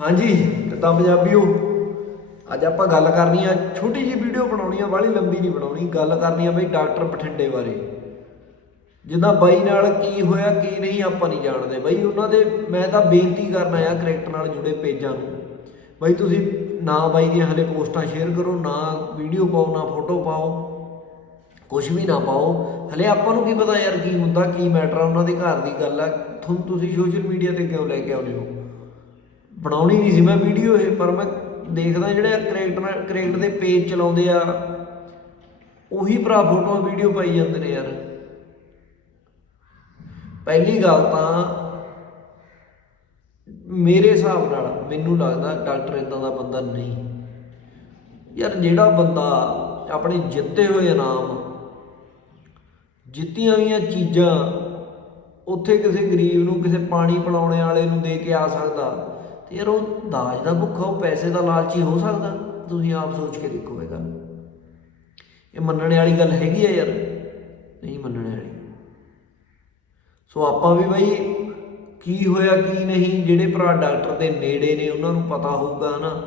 ਹਾਂਜੀ, ਕਿੱਦਾਂ ਪੰਜਾਬੀਓ? ਅੱਜ ਆਪਾਂ ਗੱਲ ਕਰਨੀ ਆ, ਛੋਟੀ ਜੀ ਵੀਡੀਓ ਬਣਾਉਣੀ ਆ, ਬਾਹਲੀ ਲੰਬੀ ਨਹੀਂ ਬਣਾਉਣੀ, ਗੱਲ ਕਰਨੀ ਆ ਬਈ ਡਾਕਟਰ ਬਠਿੰਡੇ ਬਾਰੇ। ਜਿੱਦਾਂ ਬਾਈ ਨਾਲ ਕੀ ਹੋਇਆ, ਕੀ ਨਹੀਂ, ਆਪਾਂ ਨਹੀਂ ਜਾਣਦੇ। ਬਾਈ ਉਹਨਾਂ ਦੇ, ਮੈਂ ਤਾਂ ਬੇਨਤੀ ਕਰਨਾ ਆ ਕਰੈਕਟਰ ਨਾਲ ਜੁੜੇ ਪੇਜਾਂ ਨੂੰ। ਬਾਈ ਤੁਸੀਂ ਨਾ ਬਾਈ ਦੀਆਂ ਹਲੇ ਪੋਸਟਾਂ ਸ਼ੇਅਰ ਕਰੋ, ਨਾ ਵੀਡੀਓ ਪਾਓ, ਨਾ ਫੋਟੋ ਪਾਓ। ਕੁਝ ਵੀ ਨਾ ਪਾਓ। ਹਲੇ ਆਪਾਂ ਨੂੰ ਕੀ ਪਤਾ ਯਾਰ ਕੀ ਹੁੰਦਾ, ਕੀ ਮੈਟਰ ਆ, ਉਹਨਾਂ ਦੇ ਘਰ ਦੀ ਗੱਲ ਆ। ਤੁਹਾਨੂੰ ਤੁਸੀਂ ਸੋਸ਼ਲ ਮੀਡੀਆ ਤੇ ਕਿਉਂ ਲੈ ਕੇ ਆਉਂਦੇ ਹੋ? ਬਣਾਉਣੀ ਨਹੀਂ ਸੀ ਮੈਂ ਵੀਡੀਓ ਇਹ, ਪਰ ਮੈਂ ਦੇਖਦਾ ਜਿਹੜੇ ਕਰੈਕਟਰ ਕਰੈਕਟਰ ਦੇ ਪੇਜ ਚਲਾਉਂਦੇ ਆ, ਉਹੀ ਭਰਾ ਫੋਟੋਆਂ ਵੀਡੀਓ ਪਾਈ ਜਾਂਦੇ ਨੇ ਯਾਰ। ਪਹਿਲੀ ਗੱਲ ਤਾਂ ਮੇਰੇ ਹਿਸਾਬ ਨਾਲ ਮੈਨੂੰ ਲੱਗਦਾ ਡਾਕਟਰ ਇਦਾਂ ਦਾ ਬੰਦਾ ਨਹੀਂ। ਯਾਰ ਜਿਹੜਾ ਬੰਦਾ ਆਪਣੇ ਜਿੱਤੇ ਹੋਏ ਇਨਾਮ, ਜਿੱਤੀਆਂ ਹੋਈਆਂ ਚੀਜ਼ਾਂ, ਉੱਥੇ ਕਿਸੇ ਗਰੀਬ ਨੂੰ, ਕਿਸੇ ਪਾਣੀ ਪਿਲਾਉਣ ਵਾਲੇ ਨੂੰ ਦੇ ਕੇ ਆ ਸਕਦਾ। ਯਾਰ ਉਹ ਦਾਜ ਦਾ ਭੁੱਖਾ, ਉਹ ਪੈਸੇ ਦਾ ਲਾਲਚੀ ਹੋ ਸਕਦਾ। ਤੁਸੀਂ ਆਪ ਸੋਚ ਕੇ ਦੇਖੋ ਇਹ ਗੱਲ। ਇਹ ਮੰਨਣ ਵਾਲੀ ਗੱਲ ਹੈਗੀ ਆ ਯਾਰ। ਨਹੀਂ ਮੰਨਣ ਵਾਲੀ। ਸੋ ਆਪਾਂ ਵੀ ਬਾਈ ਕੀ ਹੋਇਆ, ਕੀ ਨਹੀਂ, ਜਿਹੜੇ ਭਰਾ ਡਾਕਟਰ ਦੇ ਨੇੜੇ ਨੇ, ਉਹਨਾਂ ਨੂੰ ਪਤਾ ਹੋਊਗਾ ਨਾ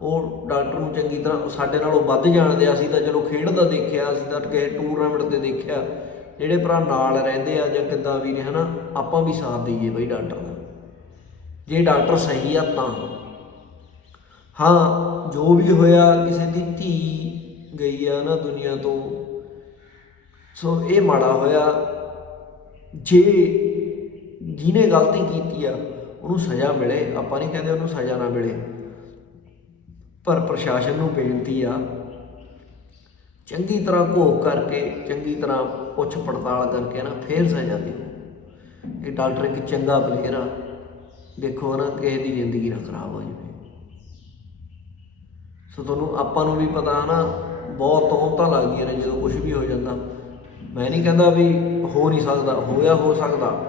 ਉਹ ਡਾਕਟਰ ਨੂੰ ਚੰਗੀ ਤਰ੍ਹਾਂ ਸਾਡੇ ਨਾਲੋਂ ਵੱਧ ਜਾਣਦੇ ਆ। ਅਸੀਂ ਤਾਂ ਚਲੋ ਖੇਡ ਦਾ ਦੇਖਿਆ, ਅਸੀਂ ਤਾਂ ਕਿਸੇ ਟੂਰਨਾਮੈਂਟ ਤੇ ਦੇਖਿਆ। ਜਿਹੜੇ ਭਰਾ ਨਾਲ ਰਹਿੰਦੇ ਆ ਜਾਂ ਕਿੱਦਾਂ ਵੀ ਨੇ, ਹਨਾ, ਆਪਾਂ ਵੀ ਸਾਥ ਦਈਏ ਬਈ ਡਾਕਟਰ ਦਾ। ਜੇ ਡਾਕਟਰ ਸਹੀ ਆ ਤਾਂ। ਹਾਂ, ਜੋ ਵੀ ਹੋਇਆ, ਕਿਸੇ ਦੀ ਧੀ ਗਈ ਆ ਨਾ ਦੁਨੀਆ ਤੋਂ, ਸੋ ਇਹ ਮਾੜਾ ਹੋਇਆ। ਜੇ ਜਿਹਨੇ ਗਲਤੀ ਕੀਤੀ ਆ, ਉਹਨੂੰ ਸਜ਼ਾ ਮਿਲੇ। ਆਪਾਂ ਨਹੀਂ ਕਹਿੰਦੇ ਉਹਨੂੰ ਸਜ਼ਾ ਨਾ ਮਿਲੇ। ਪਰ ਪ੍ਰਸ਼ਾਸਨ ਨੂੰ ਬੇਨਤੀ ਆ, ਚੰਗੀ ਤਰ੍ਹਾਂ ਘੋਖ ਕਰਕੇ, ਚੰਗੀ ਤਰ੍ਹਾਂ ਪੁੱਛ ਪੜਤਾਲ ਕਰਕੇ ਨਾ ਫੇਰ ਸਜ਼ਾ ਦਿਓ। ਇਹ ਡਾਕਟਰ ਇੱਕ ਚੰਗਾ ਪਲੇਅਰ ਆ। ਦੇਖੋ ਨਾ ਕਿਸੇ ਦੀ ਜ਼ਿੰਦਗੀ ਨਾ ਖਰਾਬ ਹੋ ਜਾਵੇ। ਸੋ ਤੁਹਾਨੂੰ ਆਪਾਂ ਨੂੰ ਵੀ ਪਤਾ ਨਾ, ਬਹੁਤ ਤੋਮਤਾਂ ਲੱਗਦੀਆਂ ਨੇ ਜਦੋਂ ਕੁਝ ਵੀ ਹੋ ਜਾਂਦਾ। ਮੈਂ ਨਹੀਂ ਕਹਿੰਦਾ ਵੀ ਹੋ ਨਹੀਂ ਸਕਦਾ, ਹੋਇਆ ਹੋ ਸਕਦਾ।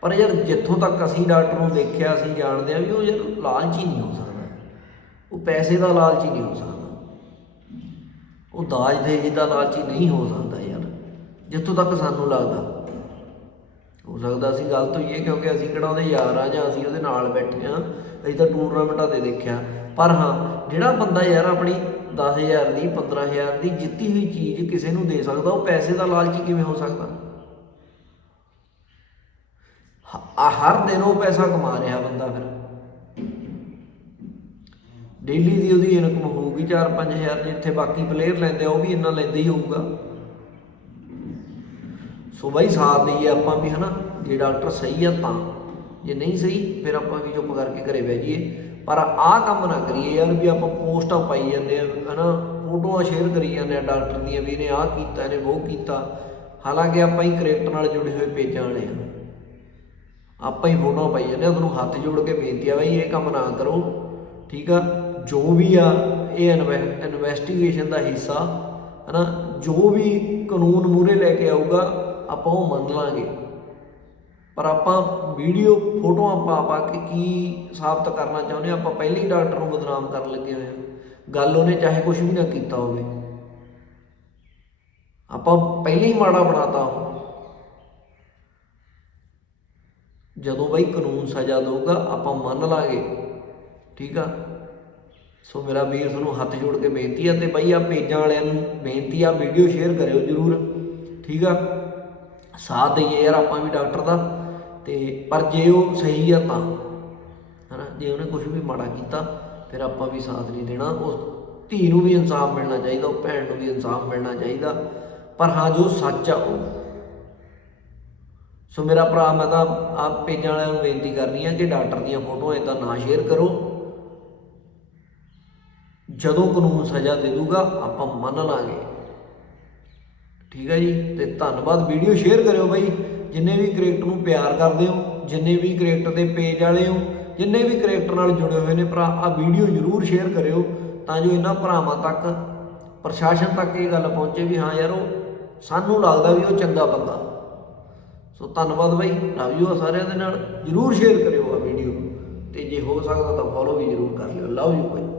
ਪਰ ਯਾਰ, ਜਿੱਥੋਂ ਤੱਕ ਅਸੀਂ ਡਾਕਟਰ ਨੂੰ ਦੇਖਿਆ, ਅਸੀਂ ਜਾਣਦੇ ਆ ਵੀ ਉਹ ਯਾਰ ਲਾਲਚੀ ਨਹੀਂ ਹੋ ਸਕਦਾ। ਉਹ ਪੈਸੇ ਦਾ ਲਾਲਚੀ ਨਹੀਂ ਹੋ ਸਕਦਾ। ਉਹ ਦਾਜ ਦੇ ਦਾ ਲਾਲਚੀ ਨਹੀਂ ਹੋ ਸਕਦਾ ਯਾਰ। ਜਿੱਥੋਂ ਤੱਕ ਸਾਨੂੰ ਲੱਗਦਾ। ਹੋ ਸਕਦਾ ਅਸੀਂ ਗਲਤ ਹੋਈਏ ਕਿਉਂਕਿ ਅਸੀਂ ਕਿਹੜਾ ਉਹਦੇ ਯਾਰ ਆ ਜਾਂ ਅਸੀਂ ਉਹਦੇ ਨਾਲ ਬੈਠੇ ਆ। ਅਸੀਂ ਤਾਂ ਟੂਰਨਾਮੈਂਟਾਂ ਤੇ ਦੇਖਿਆ। ਪਰ ਹਾਂ, ਜਿਹੜਾ ਬੰਦਾ ਯਾਰ ਆਪਣੀ 10000 ਦੀ 15000 ਦੀ ਜਿੱਤੀ ਹੋਈ ਚੀਜ਼ ਕਿਸੇ ਨੂੰ ਦੇ ਸਕਦਾ, ਉਹ ਪੈਸੇ ਦਾ ਲਾਲਚੀ ਕਿਵੇਂ ਹੋ ਸਕਦਾ? ਹਰ ਦਿਨ ਉਹ ਪੈਸਾ ਕਮਾ ਰਿਹਾ ਬੰਦਾ ਫਿਰ। ਡੇਲੀ ਦੀ ਉਹਦੀ ਇਨਕਮ ਹੋਊਗੀ 4-5000 ਜਿੱਥੇ ਬਾਕੀ ਪਲੇਅਰ ਲੈਂਦੇ ਆ, ਉਹ ਵੀ ਇੰਨਾ ਲੈਂਦੇ ਹੀ ਹੋਊਗਾ। ਸੋ ਬਾਈ ਸਾਥ ਦਈਏ ਆਪਾਂ ਵੀ ਹਨਾ, ਜੇ ਡਾਕਟਰ ਸਹੀ ਆ ਤਾਂ। ਜੇ ਨਹੀਂ ਸਹੀ, ਫਿਰ ਆਪਾਂ ਵੀ ਚੁੱਪ ਕਰਕੇ ਘਰੇ ਬਹਿ ਜਾਈਏ। ਪਰ ਆਹ ਕੰਮ ਨਾ ਕਰੀਏ ਯਾਰ ਵੀ ਆਪਾਂ ਪੋਸਟਾਂ ਪਾਈ ਜਾਂਦੇ ਆ, ਹਨਾ, ਫੋਟੋਆਂ ਸ਼ੇਅਰ ਕਰੀ ਜਾਂਦੇ ਆ ਡਾਕਟਰ ਦੀਆਂ ਵੀ ਇਹਨੇ ਆਹ ਕੀਤਾ, ਇਹਨੇ ਉਹ ਕੀਤਾ। ਹਾਲਾਂਕਿ ਆਪਾਂ ਹੀ ਕਰੈਕਟਰ ਨਾਲ ਜੁੜੇ ਹੋਏ ਪੇਜਾਂ ਵਾਲੇ ਆ। ਆਪਾਂ ਹੀ ਫੋਟੋਆਂ ਪਾਈ ਜਾਂਦੇ ਆ, ਤੁਹਾਨੂੰ ਹੱਥ ਜੋੜ ਕੇ ਬੇਨਤੀ ਆ ਬਈ, ਇਹ ਕੰਮ ਨਾ ਕਰੋ। ਠੀਕ ਆ? ਜੋ ਵੀ ਆ, ਇਹ ਇਨਵੈਸਟੀਗੇਸ਼ਨ ਦਾ ਹਿੱਸਾ। ਹਨਾ, ਜੋ ਵੀ ਕਾਨੂੰਨ ਮੂਰੇ ਲੈ ਕੇ ਆਊਗਾ ਆਪਾਂ ਉਹ ਮੰਨ ਲਾਂਗੇ। ਪਰ ਆਪਾਂ ਵੀਡੀਓ ਫੋਟੋਆਂ ਪਾ ਪਾ ਕੇ ਕੀ ਸਾਬਤ ਕਰਨਾ ਚਾਹੁੰਦੇ ਆ, ਆਪਾਂ ਪਹਿਲੇ ਹੀ ਡਾਕਟਰ ਨੂੰ ਬਦਨਾਮ ਕਰਨ ਲੱਗੇ ਹੋਏ ਆ। ਗੱਲ ਉਹਨੇ ਚਾਹੇ ਕੁਝ ਵੀ ਨਾ ਕੀਤਾ ਹੋਵੇ। ਆਪਾਂ ਪਹਿਲੇ ਹੀ ਮਾੜਾ ਬਣਾਤਾ ਉਹ। ਜਦੋਂ ਬਈ ਕਾਨੂੰਨ ਸਜ਼ਾ ਦਊਗਾ, ਆਪਾਂ ਮੰਨ ਲਾਂਗੇ। ਠੀਕ ਆ? ਸੋ ਮੇਰਾ ਵੀਰ ਤੁਹਾਨੂੰ ਹੱਥ ਜੋੜ ਕੇ ਬੇਨਤੀ ਆ ਤੇ ਬਈ ਆ ਪੇਜਾਂ ਵਾਲਿਆਂ ਨੂੰ ਬੇਨਤੀ ਆ, ਵੀਡੀਓ ਸ਼ੇਅਰ ਕਰਿਓ ਜਰੂਰ। ਠੀਕ ਆ? ਸਾਥ ਦਈਏ ਯਾਰ ਆਪਾਂ ਵੀ ਡਾਕਟਰ ਦਾ। ਤੇ ਪਰ ਜੇ ਉਹ ਸਹੀ ਆ ਤਾਂ, ਹਨਾ? ਜੇ ਉਹਨੇ ਕੁਝ ਵੀ ਮਾੜਾ ਕੀਤਾ, ਫਿਰ ਆਪਾਂ ਵੀ ਸਾਥ ਨਹੀਂ ਦੇਣਾ। ਉਸ ਧੀ ਨੂੰ ਵੀ ਇਨਸਾਫ ਮਿਲਣਾ ਚਾਹੀਦਾ, ਉਹ ਭੈਣ ਨੂੰ ਵੀ ਇਨਸਾਫ ਮਿਲਣਾ ਚਾਹੀਦਾ। ਪਰ ਹਾਂ, ਜੋ ਸੱਚ ਆ ਉਹ। ਸੋ ਮੇਰਾ ਭਰਾ, ਮੈਂ ਤਾਂ ਆਪ ਪੇਜਾਂ ਵਾਲਿਆਂ ਨੂੰ ਬੇਨਤੀ ਕਰਨੀ ਆ ਕਿ ਡਾਕਟਰ ਦੀਆਂ ਫੋਟੋਆਂ ਇਦਾਂ ਨਾ ਸ਼ੇਅਰ ਕਰੋ। ਜਦੋਂ ਕਾਨੂੰਨ ਸਜ਼ਾ ਦੇ ਦੂਗਾ, ਆਪਾਂ ਮੰਨ ਲਾਂਗੇ। ਠੀਕ ਹੈ ਜੀ? ਤੇ ਧੰਨਵਾਦ, ਵੀਡੀਓ ਸ਼ੇਅਰ ਕਰਿਓ ਬਾਈ। ਜਿੰਨੇ ਵੀ ਕ੍ਰਿਕਟ ਨੂੰ ਪਿਆਰ ਕਰਦੇ ਹੋ, ਜਿੰਨੇ ਵੀ ਕ੍ਰਿਕਟ ਦੇ ਪੇਜ ਵਾਲੇ ਹੋ, ਜਿੰਨੇ ਵੀ ਕ੍ਰਿਕਟਰ ਨਾਲ ਜੁੜੇ ਹੋਏ ਨੇ ਭਰਾ ਆ ਵੀਡੀਓ ਜਰੂਰ ਸ਼ੇਅਰ ਕਰਿਓ ਤਾਂ ਜੋ ਇਹਨਾਂ ਭਰਾਵਾਂ ਤੱਕ, ਪ੍ਰਸ਼ਾਸਨ ਤੱਕ ਇਹ ਗੱਲ ਪਹੁੰਚੇ ਵੀ ਹਾਂ ਯਾਰ ਉਹ ਸਾਨੂੰ ਲੱਗਦਾ ਵੀ ਉਹ ਚੰਗਾ ਬੰਦਾ। ਸੋ ਧੰਨਵਾਦ ਬਾਈ, ਲਵ ਯੂ ਸਾਰਿਆਂ ਦੇ ਨਾਲ। ਜਰੂਰ ਸ਼ੇਅਰ ਕਰਿਓ ਆ ਵੀਡੀਓ। ਤੇ ਜੇ ਹੋ ਸਕਦਾ ਤਾਂ ਫੋਲੋ ਵੀ ਜਰੂਰ ਕਰ ਲਿਓ। Love you by.